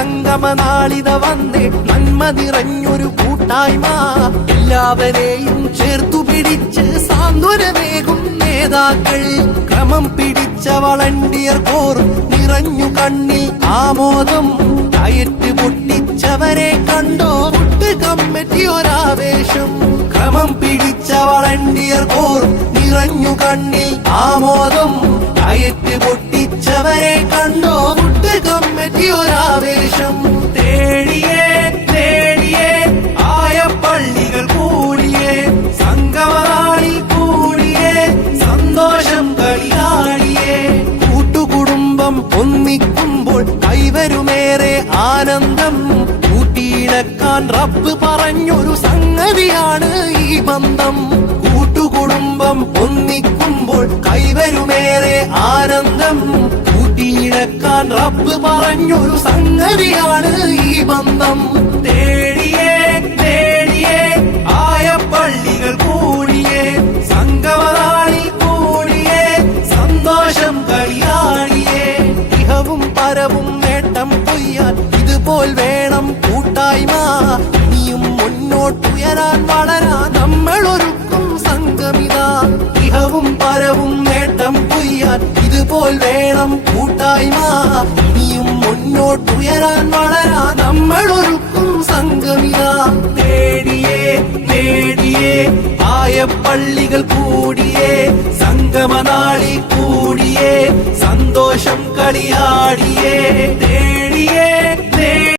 സംഗമനാളിത വന്നേ നന്മ നിറഞ്ഞൊരു കൂട്ടായ്മ എല്ലാവരെയും ചേർത്തു പിടിച്ച് സാന്ത്വനമേകും നേതാക്കൾ ക്രമം പിടിച്ച വളണ്ടിയർ കോർ നിറഞ്ഞു കണ്ണിൽ ആമോദം ഡയറ്റ് പൊട്ടിച്ചവരെ കണ്ടോ ഫുഡ് കമ്മിറ്റി ഒരാവേശം ക്രമം പിടിച്ച വളണ്ടിയർ കോർ നിറഞ്ഞു കണ്ണിൽ ആമോദം ഡയറ്റ് പൊട്ടിച്ചവരെ കണ്ടോ ഫുഡ് കമ്മിറ്റി ഒരാവേശം തേടിയേ തേടിയേ ആയ പള്ളികൾ കൂടിയേ സംഗമനാളിൽ കൂടിയേ സന്തോഷം കളിയാടിയേ കൂട്ടുകുടുംബം ഒന്നിക്കുമ്പോൾ കൈവരുമേറെ ആനന്ദം കൂട്ടിയിണക്കാൻ റബ്ബ് പറഞ്ഞൊരു സംഗതിയാണ് ഈ ബന്ധം കൂട്ടുകുടുംബം ഒന്നിക്കുമ്പോൾ കൈവരുമേറെ ആനന്ദം കൂട്ടിയിണക്കാൻ റബ്ബ് പറഞ്ഞൊരു സംഗതിയാണ് ഈ ബന്ധം തേടിയേ തേടിയേ ആയ പള്ളികൾ കൂടിയേ സംഗമനാളിൽ കൂടിയേ സന്തോഷം കളിയാടിയേ ഇഹവും പരവും നേട്ടം കൊയ്യാൻ ഇതുപോൽ വേണം കൂട്ടായ്മ ഇനിയും മുന്നോട്ടുയരാൻ വളരാൻ നമ്മൾ ഒരുക്കും സംഗമിതാ ഇഹവും പരവും നേട്ടം കൊയ്യാൻ ഇതുപോൽ വേണം കൂട്ടായ്മ ഇനിയും മുന്നോട്ടുയരാൻ വളരാൻ നമ്മൾ ഒരുക്കും സംഗമിതാ തേടിയേ തേടിയേ ആയ പള്ളികൾ കൂടിയേ സംഗമനാളിൽ കൂടിയേ സന്തോഷം കളിയാടിയേ